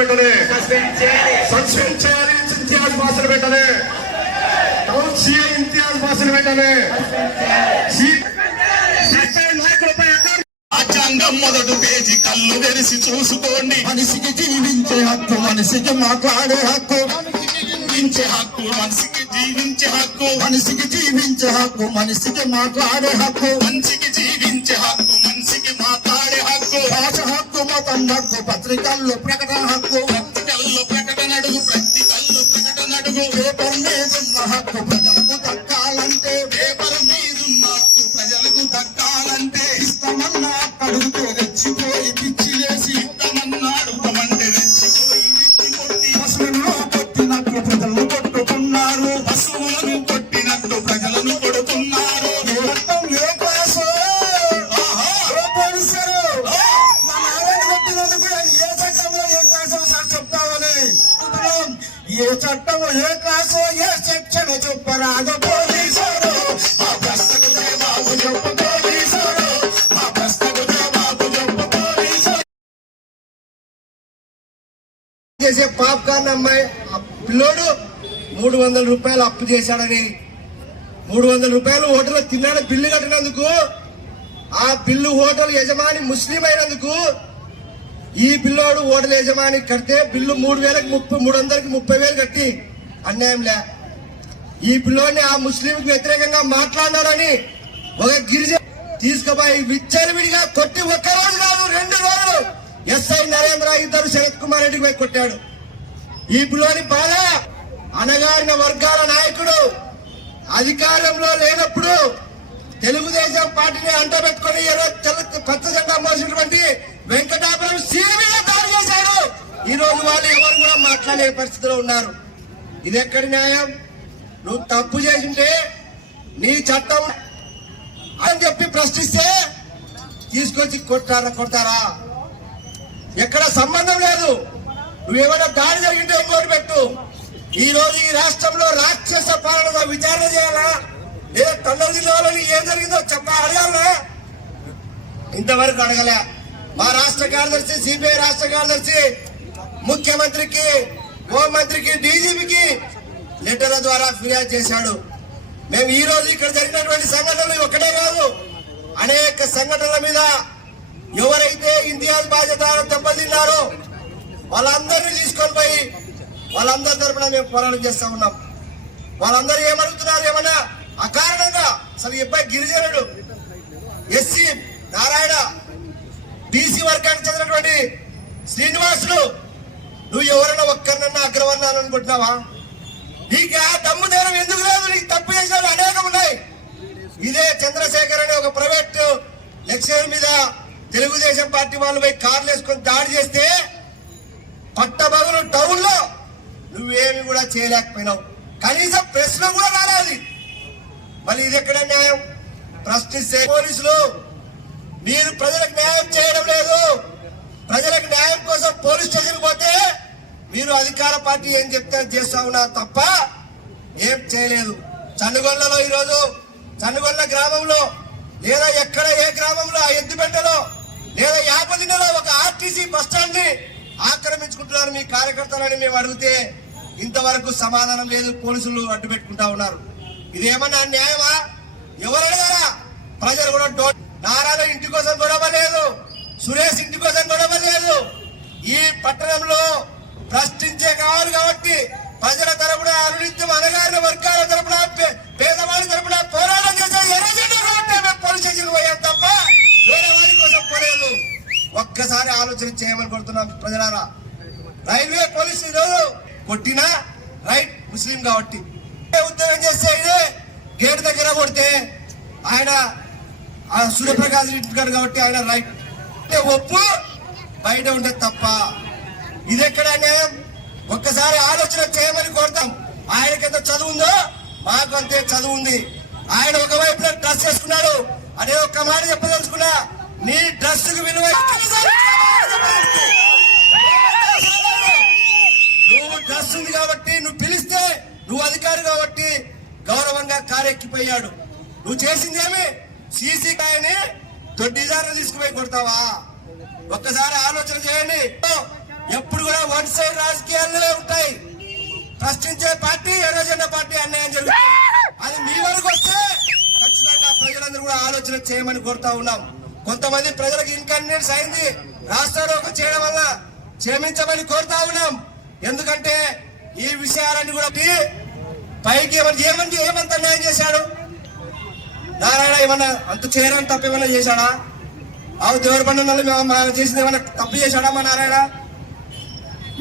వెంటనే సస్పెండ్ ఇంతియాజ్ వెంటనే town CI Imtiaz నాయకులపై అక్రమ రాజ్యాంగం మొదటి పేజీ కళ్ళు తెరిచి చూసుకోండి. మనిషికి జీవించే హక్కు మనిషికి మాట్లాడే హక్కు. జీవించే హక్కు మనిషికి జీవించే హక్కు. మనిషికి జీవించే హక్కు మనిషికి మాట్లాడే హక్కు. మనిషికి జీవించే హక్కు మనిషికి మాట్లాడే హక్కు. భాష హక్కు హక్కు పత్రికల్లో ప్రకటన హక్కు ప్రతికల్లో ప్రకటన అడుగు ప్రతికల్లో ప్రకటన అడుగు పేపర్ మీదున్న హక్కు ప్రజలకు దక్కాలంటే పేపర్ మీదున్న హక్కు ప్రజలకు దక్కాలంటే ఇస్తామన్నా అడుగుతూ రెచ్చిపోయి పిచ్చి చేసి ఇస్తామన్నాడు అంటే రెచ్చిపోయి నెత్తి పశువులను కొట్టినట్లు ప్రజలను కొట్టుకున్నారు. పశువులను కొట్టినట్టు ప్రజలను చేసే పాప్కార్న్ అమ్మాయి. పిల్లోడు మూడు వందల రూపాయలు అప్పు చేశాడని. మూడు వందల రూపాయలు హోటల్లో తిన్నాడు బిల్లు కట్టినందుకు. ఆ బిల్లు హోటల్ యజమాని ముస్లిం అయినందుకు. ఈ పిల్లోడు హోటల్ యజమాని కడితే బిల్లు మూడు వేలకు ముప్పై మూడు వందలకి ముప్పై వేలు కట్టి అన్యాయంలే ఈ పిల్లోడిని ఆ ముస్లింకి వ్యతిరేకంగా మాట్లాడినాడని ఒక గిరిజ తీసుకుపోయి విచ్చలవిడిగా కొట్టి ఒక్కరా రోజు కాదు రెండు రోజులు ఎస్ఐ నరేంద్ర ఇద్దరు శరత్ పోయి కొట్టాడు. ఈ పిల్లోని బాధ అనగారిన వర్గాల నాయకుడు అధికారంలో లేనప్పుడు తెలుగుదేశం పార్టీని అంటబెట్టుకుని ఎర్ర తెల్ల పచ్చ జెండా మోసినటువంటి వెంకటాపురం సీఎం దాడి చేశాడు. ఈ రోజు వాళ్ళు ఎవరు కూడా మాట్లాడే పరిస్థితిలో ఉన్నారు. ఇది ఎక్కడి న్యాయం? నువ్వు తప్పు చేసింటే నీ చట్టం అని చెప్పి ప్రశ్నిస్తే తీసుకొచ్చి కొట్టారా కొడతారా? ఎక్కడ సంబంధం లేదు. నువ్వేమైనా దాడి జరిగింటే ఇంకోటి పెట్టు. ఈ రోజు ఈ రాష్ట్రంలో రాక్షస పాలన విచారణ చేయాలా? లేదా కన్నూరు జిల్లాలో ఏం జరిగిందో చెప్ప అడగాలనా? ఇంతవరకు అడగలే. మా రాష్ట్ర కార్యదర్శి సిబిఐ రాష్ట్ర కార్యదర్శి ముఖ్యమంత్రికి హోంమంత్రికి డీజీపీకి లెటర్ల ద్వారా ఫిర్యాదు చేశాడు. మేము ఈ రోజు ఇక్కడ జరిగినటువంటి సంఘటనలు ఒకటే కాదు అనేక సంఘటనల మీద ఎవరైతే ఇంతియాజ్ బాధ్యత దెబ్బతిన్నారో వాళ్ళందరినీ తీసుకొని పోయి వాళ్ళందరి తరఫున మేము పోరాటం చేస్తా ఉన్నాం. వాళ్ళందరూ ఏమడుగుతున్నారు ఏమన్నా? అకారణంగా అసలు ఈ గిరిజనుడు ఎస్సీ నారాయణ బీసీ వర్గానికి చెందినటువంటి శ్రీనివాసులు. నువ్వు ఎవరైనా ఒక్కరినన్నా అగ్రవర్ణాలు అనుకుంటున్నావా? నీకు ఆ దమ్ము ధైర్యం ఎందుకు లేదు? నీకు తప్పు చేసిన అనేకం ఉన్నాయి. ఇదే చంద్రశేఖర్ అనే ఒక ప్రైవేట్ లెక్చరర్ మీద తెలుగుదేశం పార్టీ వాళ్ళు పోయి కార్లు వేసుకొని దాడి చేస్తే పట్టబగలు టౌన్లో నువ్వేమి కూడా చేయలేకపోయినావు. కనీసం ప్రశ్న కూడా రాలేదు. మరి ఇది ఎక్కడ న్యాయం? ప్రశ్నిస్తే పోలీసులు మీరు ప్రజలకు న్యాయం చేయడం లేదు. ప్రజలకు న్యాయం కోసం పోలీస్ స్టేషన్ పోతే మీరు అధికార పార్టీ ఏం చెప్తే చేస్తా ఉన్నారు తప్ప ఏం చేయలేదు. చండుగొండలో ఈరోజు చండుగొండ గ్రామంలో లేదా ఎక్కడ ఏ గ్రామంలో ఆ ఎద్దుపెట్టలో లేదా యాభై నెల ఒక ఆర్టీసీ బస్ స్టాండ్ని ఆక్రమించుకుంటున్నారు మీ కార్యకర్తలని మేము అడిగితే ఇంతవరకు సమాధానం లేదు పోలీసులు అడ్డు పెట్టుకుంటా ఉన్నారు. ఇదేమన్నా న్యాయమా ఎవరు అడగారా ప్రజలు కూడా డో నారాయణ ఇంటి కోసం గొడవ లేదు సురేష్ ఇంటి కోసం గొడవ లేదు ఈ పట్టణంలో ప్రశ్నించే కావాలి కాబట్టి ప్రజల తరపున అనునిత్యం అనగారిన వర్గాల తరపున పేదవాడి తరపున పోరాటం చేసే ఎర్రజెండా కాబట్టి మేము పోలీస్ స్టేషన్కి పోయాం తప్ప వేరే వాడి కోసం పోలేదు ఒక్కసారి ఆలోచన చేయమని కోరుతున్నాం ప్రజలారా. రైల్వే పోలీసు కొట్టినా రైట్ ముస్లిం కాబట్టి. ఉద్యోగం చేస్తే ఇదే గేట్ దగ్గర కొడితే ఆయన సూర్యప్రకాశ్ రెడ్డి గారు కాబట్టి ఆయన రైట్. అంటే ఒప్పు బయట ఉంటే తప్ప. ఇది ఎక్కడ ఒక్కసారి ఆలోచన చేయమని కోరుతాం. ఆయనకి ఎంత చదువు ఉందో మాకు అంతే చదువు ఉంది. ఆయన ఒకవైపు డ్రెస్ చేసుకున్నాడు అనే ఒక్క మాట చెప్పదలుచుకున్నా నీ డ్రెస్కు విలువ నువ్వు డ్రెస్ ఉంది కాబట్టి నువ్వు పిలిస్తే నువ్వు అధికారి కాబట్టి గౌరవంగా కారెక్కిపోయాడు. నువ్వు చేసిందేమి? సీసీ కాయని దొడ్డిదారులు తీసుకుపోయి కొడతావా? ఒక్కసారి ఆలోచన చేయండి. ఎప్పుడు కూడా వన్ సైడ్ రాజకీయాలే ఉంటాయి. ప్రశ్నించే పార్టీ ఎర్రజెండా పార్టీ అన్యాయం జరుగుతుంది. అది మీ వరకు వస్తే ఖచ్చితంగా ప్రజలందరూ కూడా ఆలోచన చేయమని కోరుతా ఉన్నాం. కొంతమంది ప్రజలకు ఇన్కన్వీనియన్స్ అయింది. రాష్ట్రాలు చేయడం వల్ల క్షమించమని కోరుతా ఉన్నాం. ఎందుకంటే ఈ విషయాలన్నీ కూడా పైకి ఏమన్నా ఏమని ఏమంత న్యాయం చేశాడు? నారాయణ ఏమన్నా అంత చేయడం తప్పు ఏమన్నా చేశాడా? ఆవు దేవుడి పండుగ చేసింది ఏమన్నా తప్పు చేశాడా మా నారాయణ?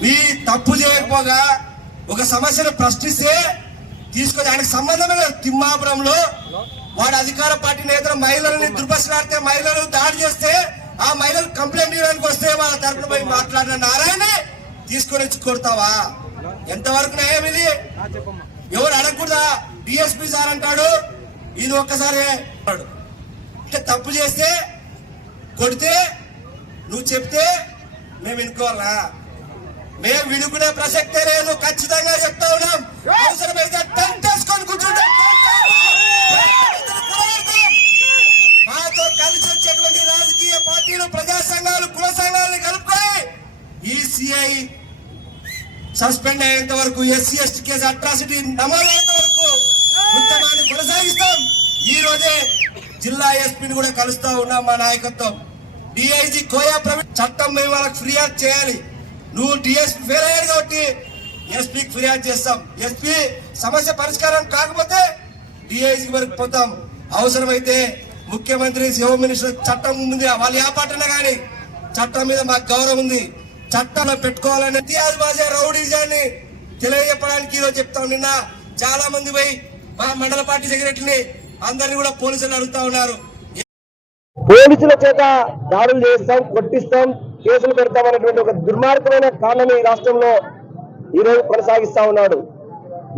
మీ తప్పు చేయకపోగా ఒక సమస్యను ప్రశ్నిస్తే తీసుకొని ఆయనకు సంబంధమే లేదు. తిమ్మాపురంలో వాడు అధికార పార్టీ నేతలు మహిళల్ని దుర్భశలాడితే మహిళలు దాడి చేస్తే ఆ మహిళలు కంప్లైంట్ ఇవ్వడానికి వస్తే వాళ్ళ తరపున పోయి మాట్లాడిన నారాయణ తీసుకొని వచ్చి కొడతావా? ఎంతవరకు న్యాయం ఇది? ఎవరు అడగకూడదా? డిఎస్పీ సార్ అంటాడు ఇది ఒక్కసారి తప్పు చేస్తే కొడితే నువ్వు చెప్తే మేము వినుకోవాలా? మేము వినుకునే ప్రసక్తే లేదు ఖచ్చితంగా చెప్తా ఉన్నాం. అవసరమైతే టెంటేసుకొని కూర్చుంటాం మాతో కలిసి వచ్చేటువంటి రాజకీయ పార్టీలు ప్రజా సంఘాలు కుల సంఘాలను కలుపుకొని ఈ సిఐ సస్పెండ్ అయ్యేంత వరకు ఎస్సీ ఎస్టీ కేసు అట్రాసిటీ నమోదయ్యేంత వరకు ఉద్యమాన్ని కొనసాగిస్తాం. ఈ రోజే జిల్లా ఎస్పీని కూడా కలుస్తా ఉన్నాం మా నాయకత్వం. డిఐజీ కోయా ప్రవీణ్ చట్టం మేము వాళ్ళకి ఫిర్యాదు చేయాలి. నువ్వు డిఎస్పీ ఫెయిల్ అయ్యాడు కాబట్టి ఎస్పీకి ఫిర్యాదు చేస్తాం. ఎస్పీ సమస్య పరిష్కారం కాకపోతే డిఐజీ వరకు పోతాం. అవసరమైతే ముఖ్యమంత్రి హోమ్ మినిస్టర్ చట్టం ఉంది వాళ్ళు ఏ పాటనే కానీ చట్టం మీద మాకు గౌరవం ఉంది. చట్టంలో పెట్టుకోవాలని ఇతిహాస్ భాష రౌడీజాన్ని తెలియజెప్పడానికి ఈరోజు చెప్తాం నిన్న చాలా మంది పోయి మా మండల పార్టీ సెక్రటరీని అందరిని కూడా పోలీసులు అడుగుతా ఉన్నారు. పోలీసుల చేత దాడులు చేస్తాం కొట్టిస్తాం కేసులు పెడతాం అనేటువంటి ఒక దుర్మార్గమైన కారణం ఈ రాష్ట్రంలో ఈరోజు కొనసాగిస్తా ఉన్నాడు.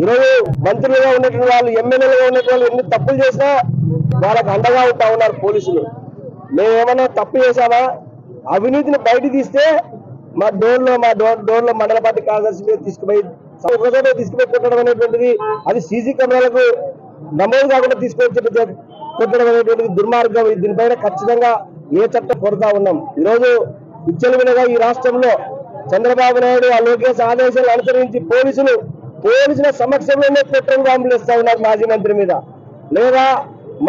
ఈరోజు మంత్రులుగా ఉన్నటువంటి వాళ్ళు ఎమ్మెల్యేలుగా ఉన్నటువంటి వాళ్ళు ఎన్ని తప్పులు చేసినా వాళ్ళకు అండగా ఉంటా ఉన్నారు పోలీసులు. మేమేమన్నా తప్పు చేశామా? అవినీతిని బయట తీస్తే మా డోర్లో మా డోర్ డోర్లో మండల పార్టీ కార్యదర్శి మీద తీసుకుపోయి ఒకసారి తీసుకుపోయి కొట్టడం అనేటువంటిది అది సీసీ కెమెరాలకు నమోదు కాకుండా తీసుకొచ్చి కొట్టడం అనేటువంటిది దుర్మార్గం. దీనిపైన ఖచ్చితంగా ఏ చట్టం కొడతా ఉన్నాం. ఈరోజు విచ్చలవినగా ఈ రాష్ట్రంలో చంద్రబాబు నాయుడు ఆ లోకేష్ ఆదేశాలు అనుసరించి పోలీసులు పోలీసుల సమక్షంలోనే పెట్రోల్ బాంబులు ఇస్తా ఉన్నారు మాజీ మంత్రి మీద. లేదా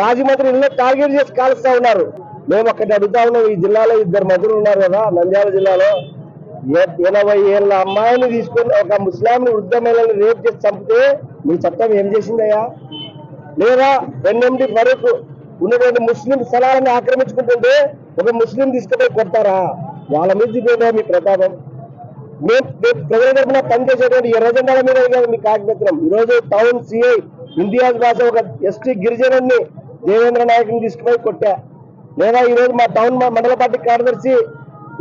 మాజీ మంత్రి ఇల్లు టార్గెట్ చేసి కాలుస్తా ఉన్నారు. మేము అక్కడ అడుగుతా ఉన్నాం ఈ జిల్లాలో ఇద్దరు మంత్రులు ఉన్నారు కదా నంద్యాల జిల్లాలో. ఎనభై ఏళ్ళ అమ్మాయిని తీసుకొని ఒక ముస్లాంని వృద్ధ మహిళని రేప్ చేసి చంపితే మీ చట్టం ఏం చేసిందయ్యా? లేదా ఎన్ఎండి వరకు ఉన్నటువంటి ముస్లిం స్థలాలను ఆక్రమించుకుంటుంటే ఒక ముస్లిం తీసుకుపోయి కొడతారా? వాళ్ళ మీద చూపేదా మీ ప్రతాపం. మేము ప్రజల తరఫున పనిచేసేటువంటి ఎర్రజెండాల మీద కాదు మీ ఈ ఈరోజు టౌన్ సిఐ ఇండియా భాష ఒక ఎస్టీ గిరిజనుడిని దేవేంద్ర నాయకుని తీసుకుపోయి కొట్టా. లేదా ఈరోజు మా టౌన్ మా మండల పార్టీ కార్యదర్శి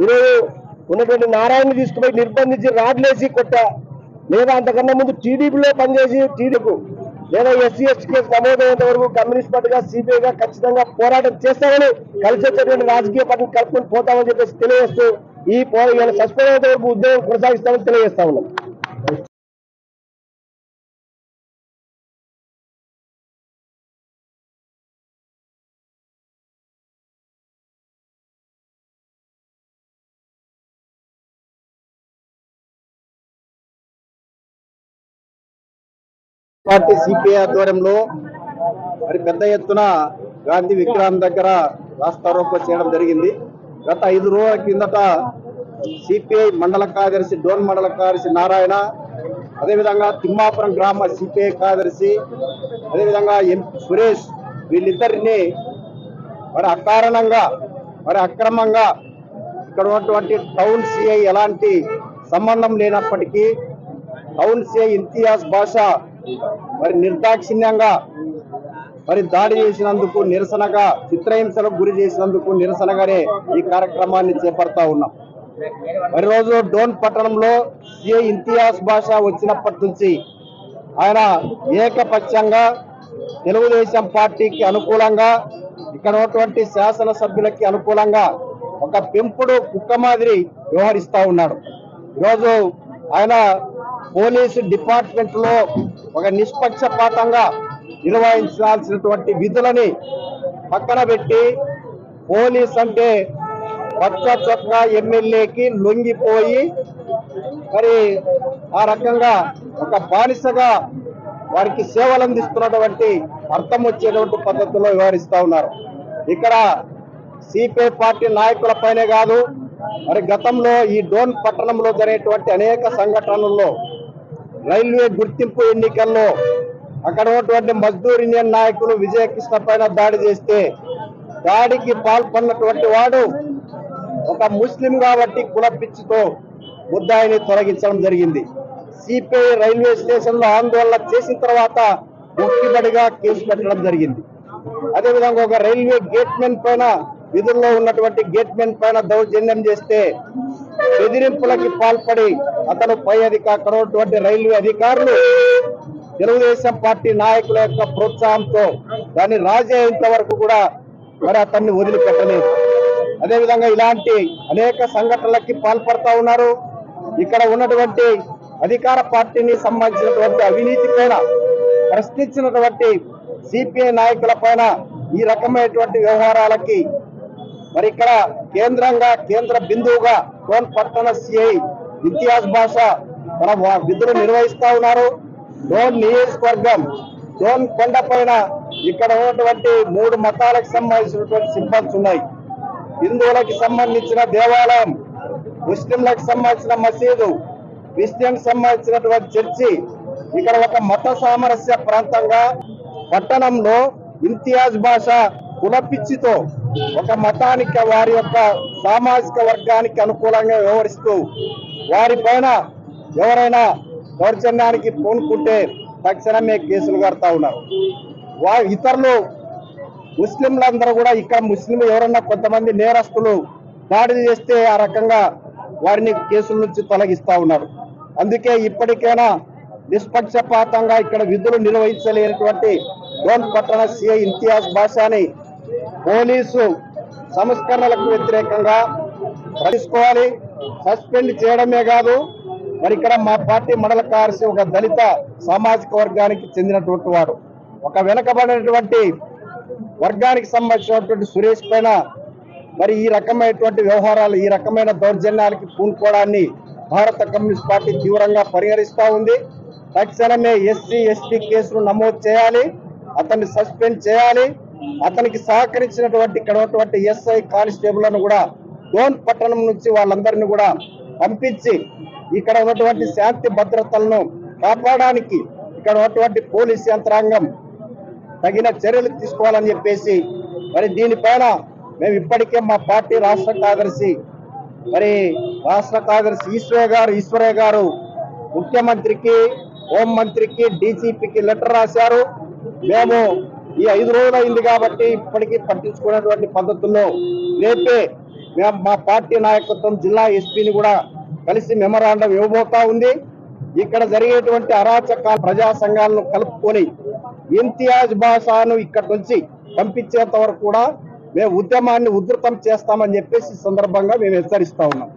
ఈరోజు ఉన్నటువంటి నారాయణ తీసుకుపోయి నిర్బంధించి రాడ్లేసి కొట్ట. లేదా అంతకన్నా ముందు టీడీపీలో పనిచేసి టీడీపీ లేదా ఎస్సీ ఎస్టీ కేసు నమోదయ్యేంత వరకు కమ్యూనిస్ట్ పార్టీగా సిపిఐగా ఖచ్చితంగా పోరాటం చేస్తామని కలిసి వచ్చేటువంటి రాజకీయ పార్టీని కలుపుకొని పోతామని చెప్పేసి తెలియజేస్తూ ఈ పోరాటం సస్పెండ్ అయ్యేంత వరకు ఉద్యోగం కొనసాగిస్తామని తెలియజేస్తా ఉన్నాం. పార్టీ సిపిఐ ఆధ్వర్యంలో మరి పెద్ద ఎత్తున గాంధీ విగ్రహం దగ్గర రాస్తారోకో చేయడం జరిగింది. గత ఐదు రోజుల కిందట సిపిఐ మండల కార్యదర్శి డోన్ మండల కార్యదర్శి నారాయణ అదేవిధంగా తిమ్మాపురం గ్రామ సిపిఐ కార్యదర్శి అదేవిధంగా ఎం సురేష్ వీళ్ళిద్దరిని మరి అకారణంగా మరి అక్రమంగా ఇక్కడ ఉన్నటువంటి టౌన్ సిఐ ఎలాంటి సంబంధం లేనప్పటికీ టౌన్ సిఐ ఇంతియాజ్ భాష మరి నిర్దాక్షిణ్యంగా మరి దాడి చేసినందుకు నిరసనగా చిత్రహింసలకు గురి చేసినందుకు నిరసనగానే ఈ కార్యక్రమాన్ని చేపడతా ఉన్నాం. మరి రోజు డోన్ పట్టణంలో సిఐ ఇంతియాజ్ భాష వచ్చినప్పటి నుంచి ఆయన ఏకపక్షంగా తెలుగుదేశం పార్టీకి అనుకూలంగా ఇక్కడ ఉన్నటువంటి శాసనసభ్యులకి అనుకూలంగా ఒక పెంపుడు కుక్క మాదిరి వ్యవహరిస్తా ఉన్నాడు. ఈరోజు ఆయన పోలీసు డిపార్ట్మెంట్లో ఒక నిష్పక్షపాతంగా నిర్వహించాల్సినటువంటి విధులని పక్కన పెట్టి పోలీస్ అంటే పచ్చ చొక్క ఎమ్మెల్యేకి లొంగిపోయి మరి ఆ రకంగా ఒక బానిసగా వారికి సేవలు అందిస్తున్నటువంటి అర్థం వచ్చేటువంటి పద్ధతిలో వివరిస్తూ ఉన్నారు. ఇక్కడ సిపిఐ పార్టీ నాయకులపైనే కాదు మరి గతంలో ఈ డోన్ పట్టణంలో జరిగేటువంటి అనేక సంఘటనల్లో రైల్వే గుర్తింపు ఎన్నికల్లో అక్కడ ఉన్నటువంటి మజ్దూర్ యూనియన్ నాయకులు విజయకృష్ణ పైన దాడి చేస్తే దాడికి పాల్పడినటువంటి వాడు ఒక ముస్లిం కాబట్టి కుల పిచ్చితో ముద్దాయిని తొలగించడం జరిగింది. సిపిఐ రైల్వే స్టేషన్లో ఆందోళన చేసిన తర్వాత ముక్కిబడిగా కేసు పెట్టడం జరిగింది. అదేవిధంగా ఒక రైల్వే గేట్మెన్ పైన విధుల్లో ఉన్నటువంటి గేట్మెన్ పైన దౌర్జన్యం చేస్తే బెదిరింపులకి పాల్పడి అతను పై అధికారి అక్కడ రైల్వే అధికారులు తెలుగుదేశం పార్టీ నాయకుల యొక్క ప్రోత్సాహంతో దాన్ని రాజీ వరకు కూడా మరి అతన్ని వదిలిపెట్టలేదు. అదేవిధంగా ఇలాంటి అనేక సంఘటనలకి పాల్పడతా ఉన్నారు. ఇక్కడ ఉన్నటువంటి అధికార పార్టీని సంబంధించినటువంటి అవినీతి పైన ప్రశ్నించినటువంటి సిపిఐ నాయకుల పైన ఈ రకమైనటువంటి వ్యవహారాలకి మరి ఇక్కడ కేంద్రంగా కేంద్ర బిందువుగా కోన్ పట్టణ సిఐ ఇంతియాజ్ భాష మన విధులు నిర్వహిస్తా ఉన్నారు. డోన్ నియోజకవర్గం డోన్ కొండ పైన ఇక్కడ ఉన్నటువంటి మూడు మతాలకు సంబంధించినటువంటి సింబల్స్ ఉన్నాయి. హిందువులకు సంబంధించిన దేవాలయం ముస్లింలకు సంబంధించిన మసీదు క్రిస్టియన్ సంబంధించినటువంటి చర్చి ఇక్కడ ఒక మత సామరస్య ప్రాంతంగా పట్టణంలో ఇంతియాజ్ భాష కులపిచ్చితో ఒక మతానికి వారి యొక్క సామాజిక వర్గానికి అనుకూలంగా వ్యవహరిస్తూ వారి పైన ఎవరైనా దౌర్జన్యానికి పూనుకుంటే తక్షణమే కేసులు కడతా ఉన్నారు. వా ఇతరులు ముస్లింలందరూ కూడా ఇక్కడ ముస్లిం ఎవరన్నా కొంతమంది నేరస్తులు దాడులు చేస్తే ఆ రకంగా వారిని కేసుల నుంచి తొలగిస్తా ఉన్నారు. అందుకే ఇప్పటికైనా నిష్పక్షపాతంగా ఇక్కడ విధులు నిర్వహించలేనటువంటి డోన్ పట్టణ సిఐ ఇంతియాజ్ భాషాని పోలీసు సంస్కరణలకు వ్యతిరేకంగా తీసుకోవాలి సస్పెండ్ చేయడమే కాదు మరి ఇక్కడ మా పార్టీ మండల కార్యదర్శి ఒక దళిత సామాజిక వర్గానికి చెందినటువంటి వాడు. ఒక వెనకబడినటువంటి వర్గానికి సంబంధించినటువంటి సురేష్ పైన మరి ఈ రకమైనటువంటి వ్యవహారాలు ఈ రకమైన దౌర్జన్యాలకి పూనుకోవడాన్ని భారత కమ్యూనిస్ట్ పార్టీ తీవ్రంగా పరిహరిస్తూ ఉంది. తక్షణమే ఎస్సీ ఎస్టీ కేసులు నమోదు చేయాలి. అతన్ని సస్పెండ్ చేయాలి. అతనికి సహకరించినటువంటి ఇక్కడ ఉన్నటువంటి ఎస్ఐ కానిస్టేబుల్లను కూడా డోన్ పట్టణం నుంచి వాళ్ళందరినీ కూడా పంపించి ఇక్కడ ఉన్నటువంటి శాంతి భద్రతలను కాపాడడానికి ఇక్కడ ఉన్నటువంటి పోలీస్ యంత్రాంగం తగిన చర్యలు తీసుకోవాలని చెప్పేసి మరి దీనిపైన మేము ఇప్పటికే మా పార్టీ రాష్ట్ర కార్యదర్శి మరి రాష్ట్ర కార్యదర్శి ఈశ్వరయ్య గారు ఈశ్వరయ్య గారు ముఖ్యమంత్రికి హోంమంత్రికి డీజీపీకి లెటర్ రాశారు. మేము ఈ ఐదు రోజులు అయింది కాబట్టి ఇప్పటికీ పట్టించుకునేటువంటి పద్ధతుల్లో రేపే మేము మా పార్టీ నాయకత్వం జిల్లా ఎస్పీని కూడా కలిసి మెమరాండం ఇవ్వబోతా ఉంది. ఇక్కడ జరిగేటువంటి అరాచక ప్రజా సంఘాలను కలుపుకొని ఇంతియాజ్ భాషను ఇక్కడ నుంచి పంపించేంత వరకు కూడా మేము ఉద్యమాన్ని ఉధృతం చేస్తామని చెప్పేసి సందర్భంగా మేము హెచ్చరిస్తా ఉన్నాం.